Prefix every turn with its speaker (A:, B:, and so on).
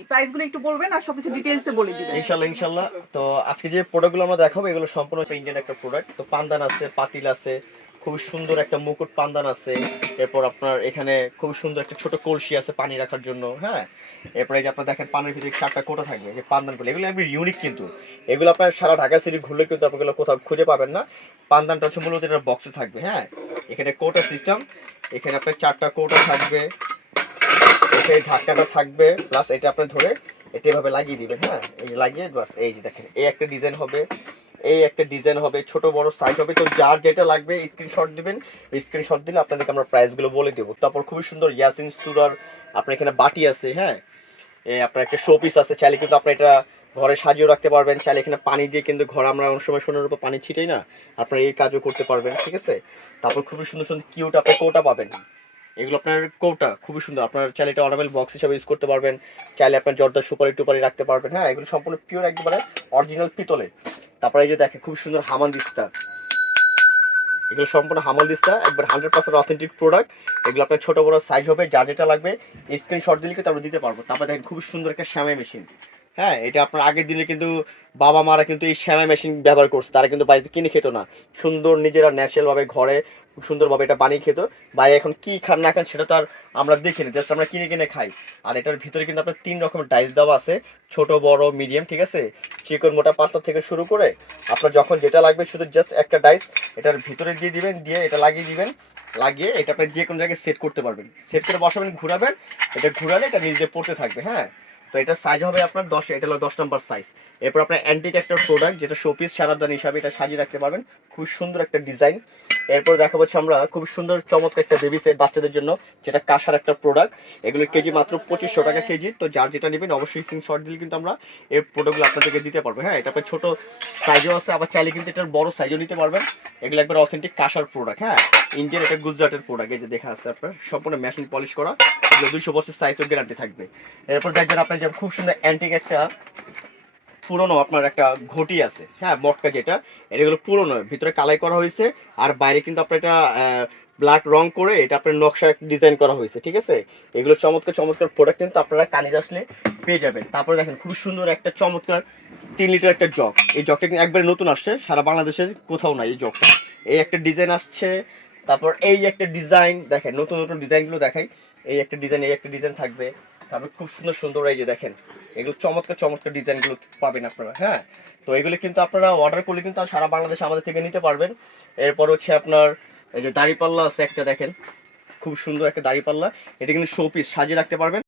A: হ্যাঁ? এরপরে পানের ভিতরে কোটা থাকবে এগুলো ইউনিক কিন্তু। আপনার সারা ঢাকা সিটি ঘুরলে কিন্তু কোথাও খুঁজে পাবেন না। পান্দানটা হচ্ছে মূলত বক্সে থাকবে হ্যাঁ? এখানে কোটা সিস্টেম এখানে আপনার চারটা কোটা থাকবে। এখানে ঢাকাটা থাকবে প্লাস এটা আপনি ধরে এটা এভাবে লাগিয়ে দিবেন হ্যাঁ? এই যে লাগিয়ে, বাস, এই যে দেখেন, এই একটা ডিজাইন হবে, এই একটা ডিজাইন হবে, ছোট, বড় সাইজ হবে, তো যার যেটা লাগবে স্ক্রিনশট দিবেন স্ক্রিনশট দিলে আপনাদেরকে আমরা প্রাইসগুলো বলে দেবো। তারপর খুবই সুন্দর ইয়াসিন সুরার, আপনার এখানে বাটি আছে হ্যাঁ? আপনার একটা শোপিস আছে, চাইলে কিন্তু আপনি এটা ঘরে সাজিয়েও রাখতে পারবেন, চাইলে এখানে পানি দিয়ে কিন্তু ঘরে আমরা অনেক সময় সোনার উপর পানি ছিটাই না, আপনারা এই কাজও করতে পারবেন, ঠিক আছে? তারপর খুবই সুন্দর সুন্দর কিউট আপনি কোটা পাবেন। এগুলো আপনার কৌটা, খুবই সুন্দর। আপনার চাইলে এটা অর্নামেল বক্স হিসাবে ইউজ করতে পারবেন। চাইলে আপনার জর্দা সুপারি টুপারি রাখতে পারবেন। হ্যাঁ এগুলো সম্পূর্ণ পিওর একেবারে অরিজিনাল পিতলের। তারপরে এই যে দেখেন খুব সুন্দর হামান দিস্তা। এগুলো সম্পূর্ণ হামাল দিস্তা, একবার হান্ড্রেড পার্সেন্ট অথেন্টিক প্রোডাক্ট এগুলো আপনার ছোট বড় সাইজ হবে, যার যেটা লাগবে স্ক্রিনশট দিলে কিন্তু আমরা দিতে পারব। তারপরে দেখেন খুব সুন্দর একটা শ্যামাই মেশিন হ্যাঁ এটা আপনার আগের দিনে কিন্তু বাবা মারা কিন্তু এই শ্যামাই মেশিন ব্যবহার করছে, তারা কিন্তু বাড়িতে কিনে খেত না। সুন্দর নিজেরা ন্যাচারাল ভাবে ঘরে সুন্দরভাবে এটা বানিয়ে খেত। বাইরে এখন কি খান না খান সেটা তো আর আমরা দেখিনি জাস্ট আমরা কিনে কিনে খাই। আর এটার ভিতরে কিন্তু আপনার তিন রকমের ডাইস দেওয়া আছে, ছোট, বড় মিডিয়াম ঠিক আছে? চিকন, মোটা, পাতলা থেকে শুরু করে আপনার যখন যেটা লাগবে শুধু জাস্ট একটা ডাইস এটার ভিতরে দিয়ে দিবেন, দিয়ে এটা লাগিয়ে দিবেন, লাগিয়ে এটা আপনি যে কোনো জায়গায় সেট করতে পারবেন। সেট করে বসাবেন, ঘুরাবেন, এটা ঘুরালে এটা নিজে পড়তে থাকবে হ্যাঁ? তো এটা সাইজ হবে আপনার দশ, এটা হলো দশ নম্বর সাইজ এরপর আপনার অ্যান্টিক একটা প্রোডাক্ট যেটা শোপিস সারাদান হিসাবে এটা সাজিয়ে রাখতে পারবেন। খুব সুন্দর একটা ডিজাইন এরপর দেখা পাচ্ছি আমরা খুব সুন্দর, চমৎকার একটা বেবি সেট বাচ্চাদের জন্য, যেটা কাঁসার একটা প্রোডাক্ট এগুলোর কেজি মাত্র পঁচিশশো টাকা কেজি। তো যার যেটা নেবেন অবশ্যই সিং শর্ট দিলে কিন্তু আমরা এই প্রোডাক্টগুলো আপনাদেরকে দিতে পারব। হ্যাঁ এটা আপনার ছোট সাইজও আছে, আবার চাইলে কিন্তু এটার বড় সাইজও নিতে পারবেন। এগুলো একবার অথেন্টিক কাঁসার প্রোডাক্ট হ্যাঁ। ইন্ডিয়ান এটা গুজরাটের প্রোডাক্ট এই যে দেখা আছে আপনার। সম্পূর্ণ মেশিন পলিশ করা। এগুলো দুইশো বছর সাইজ গ্যারান্টি থাকবে। এরপর দেখবেন আপনার যে খুব সুন্দর অ্যান্টিক একটা পুরনো আপনার একটা ঘটি আছে হ্যাঁ মটকা যেটা এগুলো পুরনো, ভিতরে কালাই করা হয়েছে, আর বাইরে কিন্তু আপনার এটা ব্ল্যাক রং করে এটা আপনার নকশা ডিজাইন করা হয়েছে, ঠিক আছে? এগুলো চমৎকার চমৎকার প্রোডাক্ট কিন্তু আপনারা কানিজ আসলে পেয়ে যাবেন। তারপরে দেখেন খুব সুন্দর একটা চমৎকার তিন লিটার একটা জগ। এই জগটা কিন্তু একবারে নতুন আসছে, সারা বাংলাদেশে কোথাও নাই এই জগটা। এই একটা ডিজাইন আসছে, তারপর এই একটা ডিজাইন দেখেন, নতুন নতুন ডিজাইনগুলো দেখাই। এই একটা ডিজাইন এই একটা ডিজাইন থাকবে। তারপর খুব সুন্দর সুন্দর এই যে দেখেন, এগুলো চমৎকার চমৎকার ডিজাইনগুলো পাবেন আপনারা হ্যাঁ? তো এগুলো কিন্তু আপনারা অর্ডার করলে কিন্তু সারা বাংলাদেশ আমাদের থেকে নিতে পারবেন। এরপর হচ্ছে আপনার এই যে দাড়িপাল্লা আছে একটা দেখেন, খুব সুন্দর একটা দাড়িপাল্লা। এটা কিন্তু শোপিস সাজিয়ে রাখতে পারবেন।